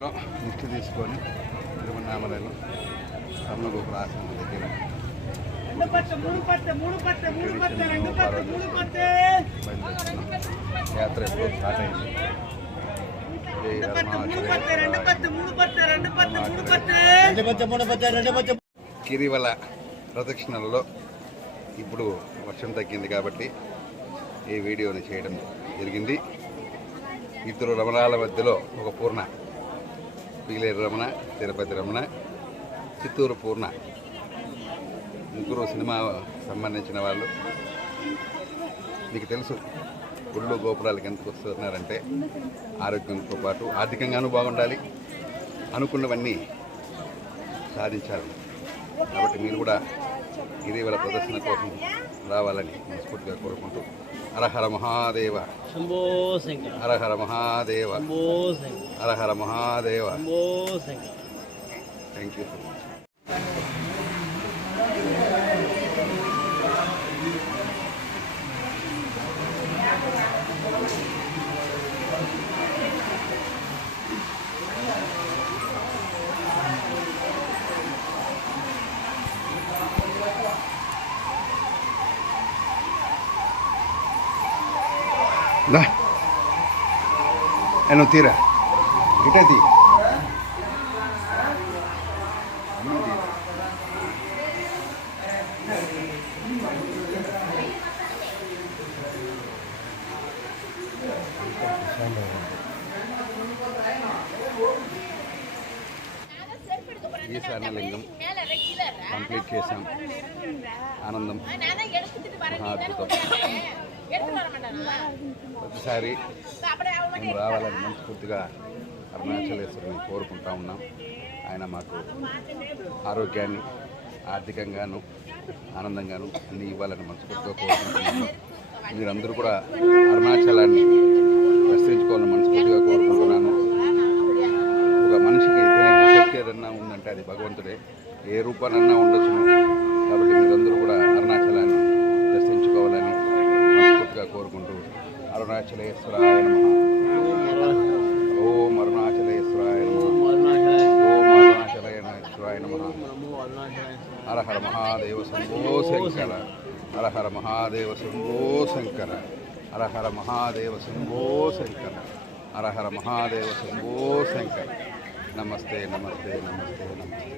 నిష్ఠ తీసుకొని తిరువన్నామలలో రమణగోపుర ఆశ్రమం దగ్గర యాత్ర ఎప్పుడో స్టార్ట్ అయింది. గిరివల ప్రదక్షిణలలో ఇప్పుడు వర్షం తగ్గింది కాబట్టి ఈ వీడియోని చేయడం జరిగింది. ఇద్దరు రమణాల మధ్యలో ఒక పూర్ణ, పీలేరు రమణ, తిరుపతి రమణ, చిత్తూరు పూర్ణ, ముగ్గురు సినిమా సంబంధించిన వాళ్ళు. మీకు తెలుసు గుళ్ళు గోపురాలకు ఎందుకు వస్తున్నారంటే ఆరోగ్యంతో పాటు ఆర్థికంగానూ బాగుండాలి, అనుకున్నవన్నీ సాధించాలి. కాబట్టి మీరు కూడా గిరివల ప్రదర్శన కోసం రావాలని మనస్ఫూర్తిగా కోరుకుంటూ Harahara Mahadeva Shambho Shankara, Harahara Mahadeva Shambho Shankara, Harahara Mahadeva Shambho Shankara. Thank you so much. నువ్వు తీరా ఇటే తీ. ఈశాన్యలింగం కంప్లీట్ చేశాం. ఆనందం మహాద్భుతం. ప్రతిసారి మేము రావాలని మనస్ఫూర్తిగా అరుణాచలేశ్వరుని కోరుకుంటా ఉన్నాం. ఆయన మాకు ఆరోగ్యాన్ని, ఆర్థికంగాను, ఆనందంగాను అన్నీ ఇవ్వాలని మనస్ఫూర్తిగా కోరుకుంటున్నాము. మీరందరూ కూడా అరుణాచలాన్ని దర్శించుకోవాలని మనస్ఫూర్తిగా కోరుకుంటున్నాను. ఒక మనిషికి తెలియని శక్తి ఏదన్నా ఉందంటే అది భగవంతుడే. ఏ రూపానన్నా ఉండొచ్చును. కాబట్టి మీరందరూ కూడా అరుణాచలాన్ని దర్శించుకోవాలని మనస్ఫూర్తిగా కోరుకుంటూ అరుణాచలేశ్వరాయ నమః. ఓం అరుణాచలేశ్వరాయ నమః. ఓం అరుణాచలేశ్వరాయ నమః. హరహర మహాదేవ శంభో శంకర, హరహర మహాదేవ శంభో శంకర, హరహర మహాదేవ శంభో శంకర, హరహర మహాదేవ శంభో శంకర. నమస్తే నమస్తే నమస్తే నమస్తే.